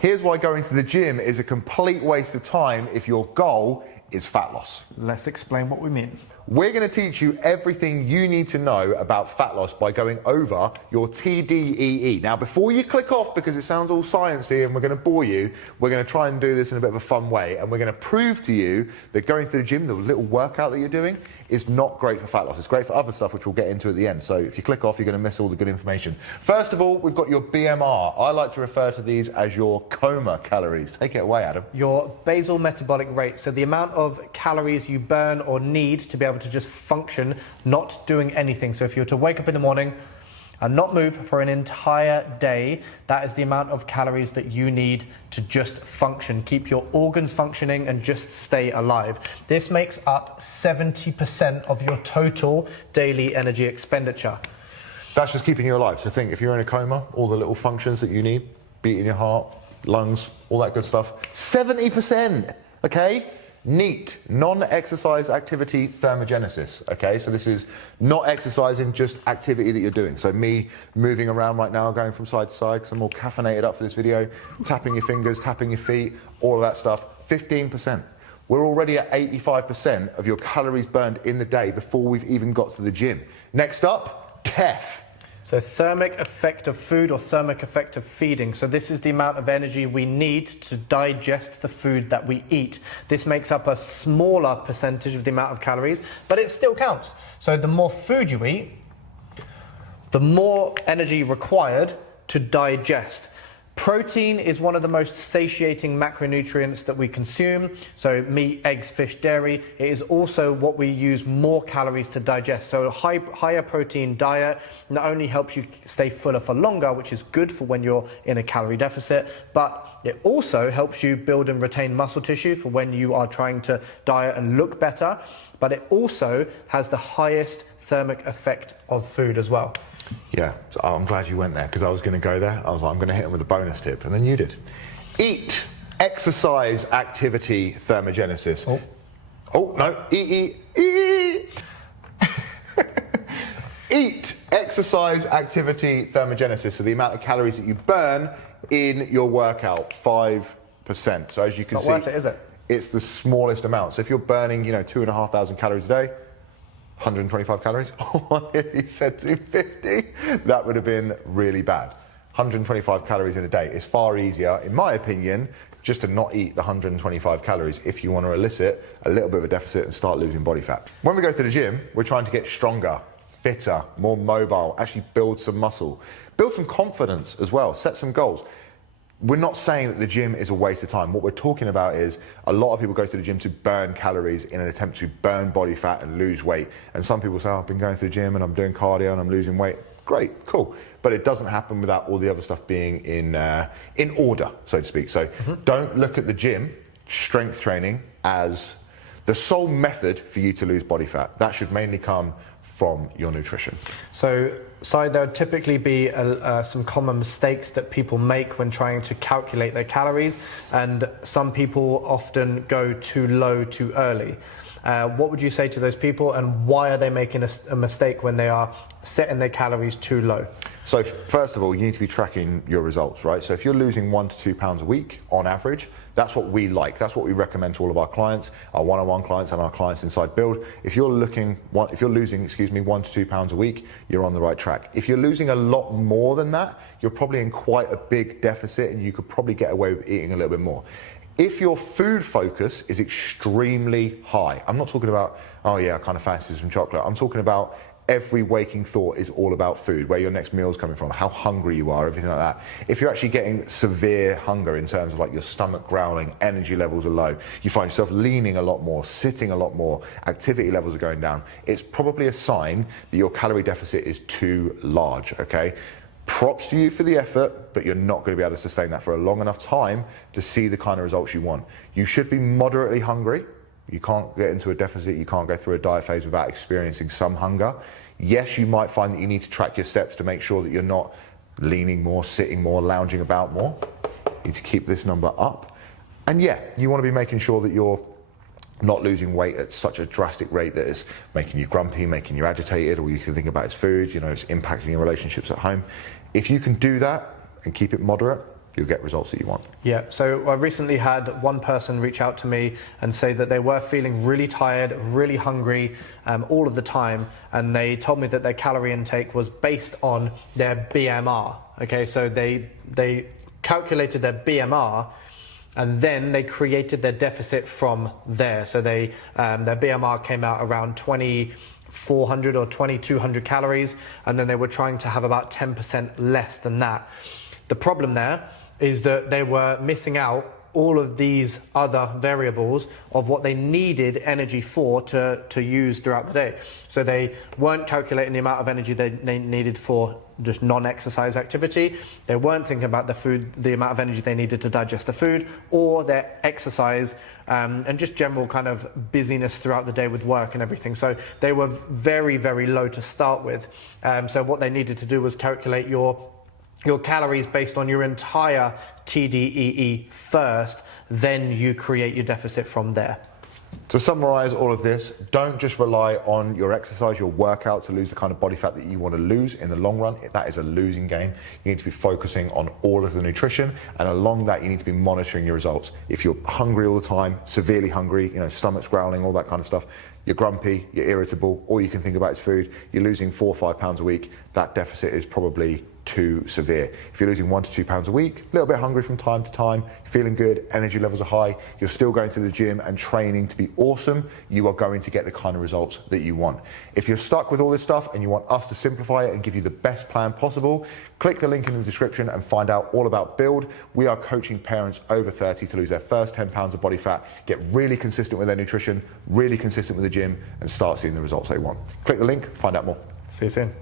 Here's why going to the gym is a complete waste of time if your goal is fat loss. Let's explain what we mean. We're going to teach you everything you need to know about fat loss by going over your TDEE. Now, before you click off, because it sounds all sciencey and we're going to bore you, we're going to try and do this in a bit of a fun way, and we're going to prove to you that going to the gym, the little workout that you're doing, is not great for fat loss. It's great for other stuff, which we'll get into at the end. So if you click off, you're going to miss all the good information. First of all, we've got your BMR. I like to refer to these as your coma calories. Take it away, Adam. Your basal metabolic rate, so the amount of calories you burn or need to be able to just function, not doing anything. So if you were to wake up in the morning and not move for an entire day, that is the amount of calories that you need to just function, keep your organs functioning and just stay alive. This makes up 70% of your total daily energy expenditure. That's just keeping you alive. So think, if you're in a coma, all the little functions that you need, beating your heart, lungs, all that good stuff, 70%, okay? NEAT, non-exercise activity thermogenesis, okay? So this is not exercising, just activity that you're doing. So me moving around right now, going from side to side, because I'm all caffeinated up for this video, tapping your fingers, tapping your feet, all of that stuff, 15%. We're already at 85% of your calories burned in the day before we've even got to the gym. Next up, TEF. So thermic effect of food or thermic effect of feeding. So this is the amount of energy we need to digest the food that we eat. This makes up a smaller percentage of the amount of calories, but it still counts. So the more food you eat, the more energy required to digest. Protein is one of the most satiating macronutrients that we consume. So meat, eggs, fish, dairy. It is also what we use more calories to digest. So a higher protein diet not only helps you stay fuller for longer, which is good for when you're in a calorie deficit, but it also helps you build and retain muscle tissue for when you are trying to diet and look better. But it also has the highest thermic effect of food as well. Yeah, so I'm glad you went there, because I was going to go there. I was like, I'm going to hit him with a bonus tip, and then you did. EAT, exercise activity thermogenesis. Oh no, eat. EAT, exercise activity thermogenesis, so the amount of calories that you burn in your workout, 5%. So as you can Not see, worth it, is it? It's the smallest amount. So if you're burning, 2,500 calories a day, 125 calories. Oh, he said 250. That would have been really bad. 125 calories in a day is far easier, in my opinion, just to not eat the 125 calories if you want to elicit a little bit of a deficit and start losing body fat. When we go to the gym, we're trying to get stronger, fitter, more mobile, actually build some muscle, build some confidence as well, set some goals. We're not saying that the gym is a waste of time. What we're talking about is a lot of people go to the gym to burn calories in an attempt to burn body fat and lose weight. And some people say, oh, I've been going to the gym and I'm doing cardio and I'm losing weight. Great, cool. But it doesn't happen without all the other stuff being in order, so to speak. So don't look at the gym, strength training, as the sole method for you to lose body fat. That should mainly come from your nutrition. So there would typically be some common mistakes that people make when trying to calculate their calories, and some people often go too low too early. What would you say to those people, and why are they making a mistake when they are setting their calories too low? So first of all, you need to be tracking your results, right? So if you're losing 1 to 2 pounds a week on average, that's what we like. That's what we recommend to all of our clients, our one-on-one clients and our clients inside Build. If you're losing, 1 to 2 pounds a week, you're on the right track. If you're losing a lot more than that, you're probably in quite a big deficit and you could probably get away with eating a little bit more. If your food focus is extremely high, I'm not talking about, oh yeah, I kind of fancy some chocolate. I'm talking about every waking thought is all about food, where your next meal is coming from, how hungry you are, everything like that. If you're actually getting severe hunger in terms of like your stomach growling, energy levels are low, you find yourself leaning a lot more, sitting a lot more, activity levels are going down, it's probably a sign that your calorie deficit is too large, okay? Props to you for the effort, but you're not going to be able to sustain that for a long enough time to see the kind of results you want. You should be moderately hungry. You can't get into a deficit, you can't go through a diet phase without experiencing some hunger. Yes, you might find that you need to track your steps to make sure that you're not leaning more, sitting more, lounging about more. You need to keep this number up. And yeah, you want to be making sure that you're not losing weight at such a drastic rate that is making you grumpy, making you agitated, or you can think about is food, it's impacting your relationships at home. If you can do that and keep it moderate, you'll get results that you want. Yeah, so I recently had one person reach out to me and say that they were feeling really tired, really hungry all of the time, and they told me that their calorie intake was based on their BMR. Okay, so they calculated their BMR and then they created their deficit from there. So their BMR came out around 2,400 or 2,200 calories, and then they were trying to have about 10% less than that. The problem there is that they were missing out all of these other variables of what they needed energy for to use throughout the day. So they weren't calculating the amount of energy they needed for just non-exercise activity. They weren't thinking about the amount of energy they needed to digest the food, or their exercise, and just general kind of busyness throughout the day with work and everything. So they were very, very low to start with. So what they needed to do was calculate your calories based on your entire TDEE first, then you create your deficit from there. To summarize all of this, don't just rely on your exercise, your workout to lose the kind of body fat that you want to lose in the long run. That is a losing game. You need to be focusing on all of the nutrition, and along that you need to be monitoring your results. If you're hungry all the time, severely hungry, stomach's growling, all that kind of stuff, you're grumpy, you're irritable, all you can think about is food, you're losing 4 or 5 pounds a week, that deficit is probably too severe. If you're losing 1 to 2 pounds a week, a little bit hungry from time to time, feeling good, energy levels are high, you're still going to the gym and training to be awesome, you are going to get the kind of results that you want. If you're stuck with all this stuff and you want us to simplify it and give you the best plan possible, click the link in the description and find out all about Build. We are coaching parents over 30 to lose their first 10 pounds of body fat, get really consistent with their nutrition, really consistent with the gym, and start seeing the results they want. Click the link, find out more. See you soon.